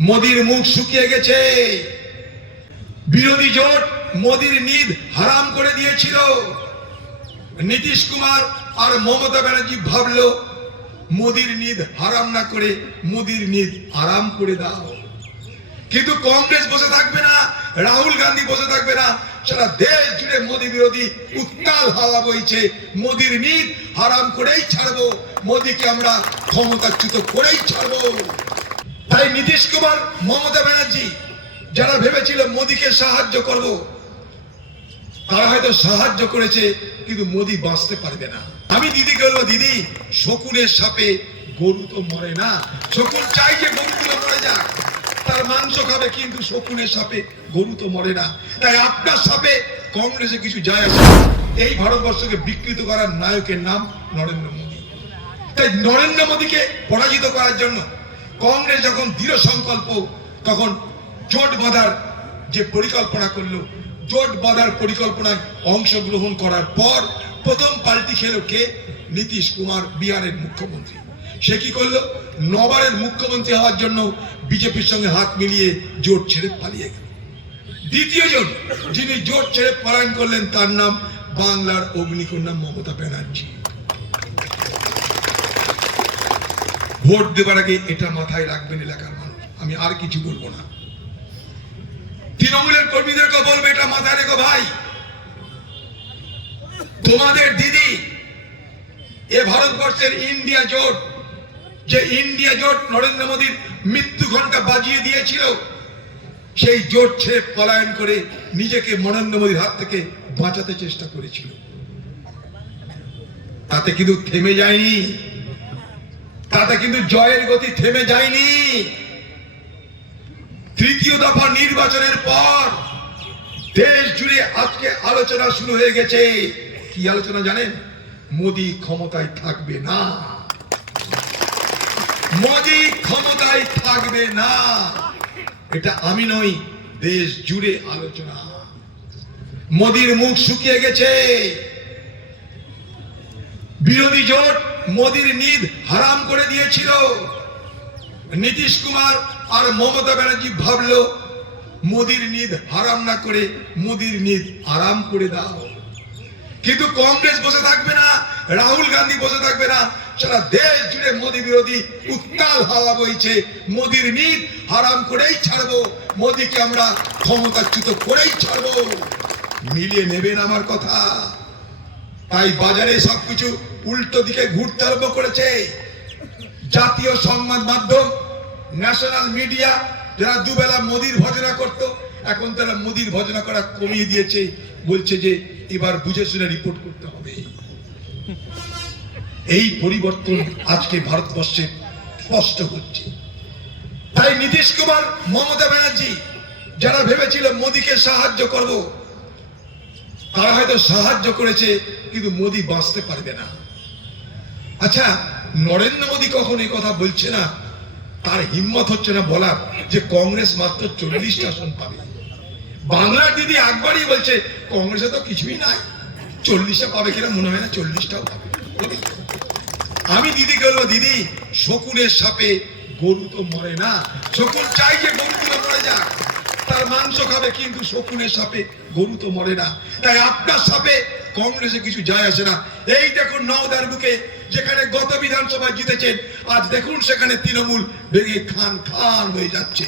মোদির মুখ শুকিয়ে গেছে। বিরোধী জোট মোদির নিদ হারাম করে দিয়েছিল। নীতিশ কুমার আর মমতা ব্যানার্জি ভাবলো, মোদির নিদ হারাম না করে, মোদির নিদ আরাম করে দাও। কিন্তু কংগ্রেস বসে থাকবে না, রাহুল গান্ধী বসে থাকবে না, সারা দেশ জুড়ে মোদী বিরোধী উত্তাল হাওয়া বইছে। মোদির নিদ হারাম করেই ছাড়বো, মোদীকে আমরা ক্ষমতাচ্যুত করেই ছাড়বো। তাই নীতিশ কুমার, মমতা ব্যানার্জি, যারা ভেবেছিল মোদীকে সাহায্য করব, তারা হয়তো সাহায্য করেছে, কিন্তু মোদি বাঁচতে পারবে না। আমি দিদিকে বলব, দিদি, শকুনের সাপে গরু তো মরে না। শকুন চাই যে গরুগুলো মরে যাক, তার মাংস খাবে, কিন্তু শকুনের সাপে গরু তো মরে না। তাই আপনার সাপে কংগ্রেসে কিছু যায় আসে এই ভারতবর্ষকে বিকৃত করার নায়কের নাম নরেন্দ্র মোদী। তাই নরেন্দ্র মোদীকে পরাজিত করার জন্য কংগ্রেস যখন দৃঢ় সংকল্প, তখন জোট বাঁধার যে পরিকল্পনা করল, জোট বাঁধার পরিকল্পনায় অংশগ্রহণ করার পর প্রথম পাল্টি খেলো কে? নীতিশ কুমার, বিহারের মুখ্যমন্ত্রী। সে কি করল? নবারের মুখ্যমন্ত্রী হওয়ার জন্য বিজেপির সঙ্গে হাত মিলিয়ে জোট ছেড়ে পালিয়ে গেল। দ্বিতীয় জন যিনি জোট ছেড়ে পলায়ন করলেন, তার নাম বাংলার অগ্নিকন্যা মমতা ব্যানার্জি। ভোট দেবার আগে এটা মাথায় রাখবেন এলাকার মানুষ। আমি আর কিছু বলব না। তৃণমূলের কর্মীদেরকে বলবে, এটা মাথায় রেখো ভাই। তোমাদের দিদি, এ ভারতবর্ষের ইন্ডিয়া জোট, যে ইন্ডিয়া জোট নরেন্দ্র মোদীর মৃত্যু ঘণ্টা বাজিয়ে দিয়েছিল, সেই জোট ছেড়ে পলায়ন করে নিজেকে নরেন্দ্র মোদীর হাত থেকে বাঁচাতে চেষ্টা করেছিল। তাতে কিন্তু থেমে যায়নি। তাতে কিন্তু জয়ের গতি থেমে যায়নি। তৃতীয় দফা নির্বাচনের পর দেশ জুড়ে আজকে আলোচনা শুরু হয়ে গেছে। কি আলোচনা জানেন? মোদি ক্ষমতায় থাকবে না। মোদি ক্ষমতায় থাকবে না। এটা আমি নই, দেশ জুড়ে আলোচনা। মোদির মুখ শুকিয়ে গেছে। বিরোধী জোট মোদির নিদ হারাম করে দিয়েছিল। নীতিশ কুমার আর মমতা ব্যানার্জি ভাবলো, মোদির নিদ হারাম না করে মোদির নিদ আরাম করে দাও। কিন্তু কংগ্রেস বসে থাকবে না, রাহুল গান্ধী বসে থাকবে না, সারা দেশ জুড়ে মোদী বিরোধী উত্তাল হাওয়া বইছে। মোদির নিদ হারাম করেই ছাড়বো, মোদীকে আমরা ক্ষমতাচ্যুত করেই ছাড়বো। মিলিয়ে নেবেন আমার কথা। তাই বাজারে সবকিছু উল্টো দিকে ঘুরতে আরম্ভ করেছে। জাতীয় সংবাদ মাধ্যম ন্যাশনাল মিডিয়া যারা দুবেলা মোদির ভজনা করত, এখন তারা মোদির ভজনা করা কমিয়ে দিয়েছে, বলছে যে এবার বুঝে শুনে রিপোর্ট করতে হবে। এই পরিবর্তন আজকে ভারতবর্ষে স্পষ্ট হচ্ছে। তাই নীতিশ কুমার, মমতা ব্যানার্জি, যারা ভেবেছিল মোদিকে সাহায্য করব তারা হয়তো সাহায্য করেছে, কিন্তু মোদি বাঁচতে পারবে না। আচ্ছা নরেন্দ্র মোদী কখন এই কথা বলছে না? তার হিম্মত হচ্ছে না বলার যে কংগ্রেস মাত্র চল্লিশটা আসন পাবে। বাংলার দিদি একবারই বলছে, কংগ্রেসে তো কিছুই নাই। চল্লিশটা পাবে কিনা মনে হয় না, চল্লিশটাও পাবে। আমি দিদিকে বলব, দিদি, শকুনের সাপে গরু তো মরে না। শকুন চাই যে তার মাংস খাবে কিন্তু শকুনের সাপে, গরু তো মরে না। তাই আপনার সাপে কংগ্রেসে কিছু যায় আসে না। এই দেখুন নওদার বুকে, যেখানে গত বিধানসভায় জিতেছেন, আজ দেখুন সেখানে তৃণমূল বেরিয়ে খান খান হয়ে যাচ্ছে।